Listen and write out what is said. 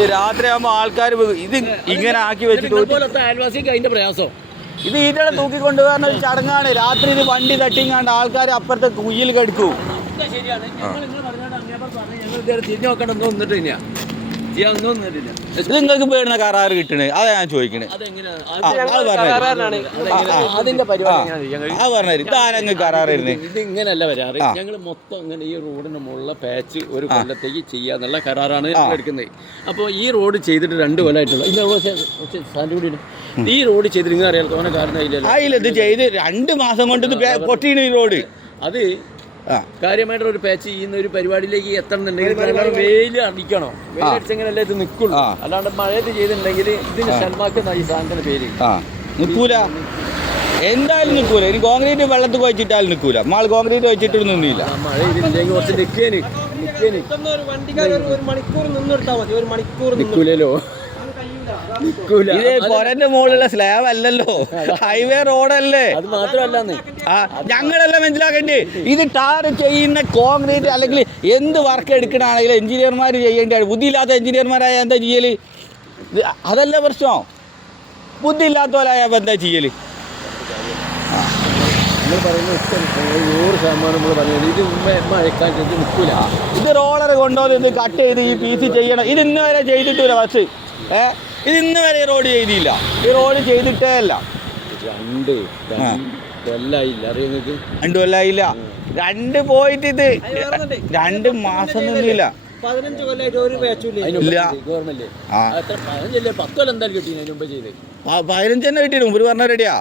ഇത് രാത്രിയാകുമ്പോൾ ആൾക്കാർ ഇത് ഇങ്ങനെ ആക്കി വെച്ചിട്ട് അയൽവാസിക്ക് അതിന്റെ പ്രയാസം. ഇത് ഈറ്റളെ തൂക്കിക്കൊണ്ടുപോകാൻ ഒരു ചടങ്ങാണ്. രാത്രി ഇത് വണ്ടി തട്ടിങ്ങാണ്ട് ആൾക്കാർ അപ്പുറത്തെ കുയ്യിൽ കെടുക്കും. ശരിയാണ്. ഞങ്ങൾ തിരിഞ്ഞു നോക്കണമെന്ന് വന്നിട്ട് തന്നെയാ ഇത് നിങ്ങൾക്ക് പേടുന്ന കരാറ് കിട്ടണേ അതാ ഞാൻ ചോദിക്കണേ. അതിന്റെ പരിപാടി ഇതാരങ്ങ് കരാറായിരുന്നു. ഇത് ഇങ്ങനെയല്ല വരാറ്. ഞങ്ങൾ മൊത്തം ഇങ്ങനെ ഈ റോഡിന് മുകളിലെ പാച്ച് ഒരു കൊല്ലത്തേക്ക് ചെയ്യാന്നുള്ള കരാറാണ് എടുക്കുന്നത്. അപ്പോൾ ഈ റോഡ് ചെയ്തിട്ട് 2 കൊല്ലമായിട്ടുള്ള ഈ റോഡ് ചെയ്തിട്ട് നിങ്ങൾ അറിയാലോ തോന്നെ കാരണം ഇത് ചെയ്ത് 2 മാസം കൊണ്ട് ഇത് പൊട്ടിയാണ് ഈ റോഡ്. അത് കാര്യമായിട്ടൊരു പാച്ച് ചെയ്യുന്ന ഒരു പരിപാടിയിലേക്ക് എത്തണമെന്നുണ്ടെങ്കിൽ വെയിൽ അടിക്കണോ? വെയിലടിച്ചെങ്കിലല്ലേ ഇത് നിൽക്കുള്ളൂ. അല്ലാണ്ട് മഴയത്ത് ചെയ്തിട്ടുണ്ടെങ്കിൽ ഇതിന് ഷൽമാക്കുന്ന ഈ സാധനത്തിന്റെ പേര് നിൽക്കൂല, എന്തായാലും നിൽക്കൂല. ഇനി കോൺക്രീറ്റ് വെള്ളത്തിൽ വെച്ചിട്ടാലും നിൽക്കൂല. നമ്മൾ കോൺക്രീറ്റ് വെച്ചിട്ടൊന്നുമില്ല. മഴ ഇതില്ലെങ്കിൽ കുറച്ച് നിൽക്കേന് നിൽക്കൂലോ. ഇത് പൊരന്റെ മുകളിലുള്ള സ്ലാബ് അല്ലല്ലോ, ഹൈവേ റോഡല്ലേ. അത് മാത്രമല്ല ഞങ്ങളെല്ലാം മനസ്സിലാക്കണ്ടേ, ഇത് ടാർ ചെയ്യുന്ന കോൺക്രീറ്റ് അല്ലെങ്കിൽ എന്ത് വർക്ക് എടുക്കണമെങ്കിലും എഞ്ചിനീയർമാർ ചെയ്യേണ്ടതാണ്. ബുദ്ധിയില്ലാത്ത എഞ്ചിനീയർമാരായ എന്താ ചെയ്യല്? അതല്ല പ്രശ്നം. ബുദ്ധിയില്ലാത്തവരായ എന്താ ചെയ്യല്? ഇത് റോളർ കൊണ്ടുവന്ന് ഇത് കട്ട് ചെയ്ത് ഈ പീസ് ചെയ്യണം. ഇത് ഇന്ന് വരെ ചെയ്തിട്ടില്ല ബസ്. ഇത് ഇന്ന് വരെ റോഡ് ചെയ്തില്ല. ഈ റോഡ് ചെയ്തിട്ടേ അല്ല. 2 കൊല്ലായില്ല. 2 കൊല്ലായില്ല. 2 പോയിട്ട് ഇത് 2 മാസം നിന്നില്ല. 15 കൊല്ലമായിട്ട് ഒരു ഗവൺമെന്റ് 10 കൊല്ലം എന്തായാലും കിട്ടി. 15 തന്നെ കിട്ടിയിരുന്നു. ഇവർ പറഞ്ഞ റെഡിയാ.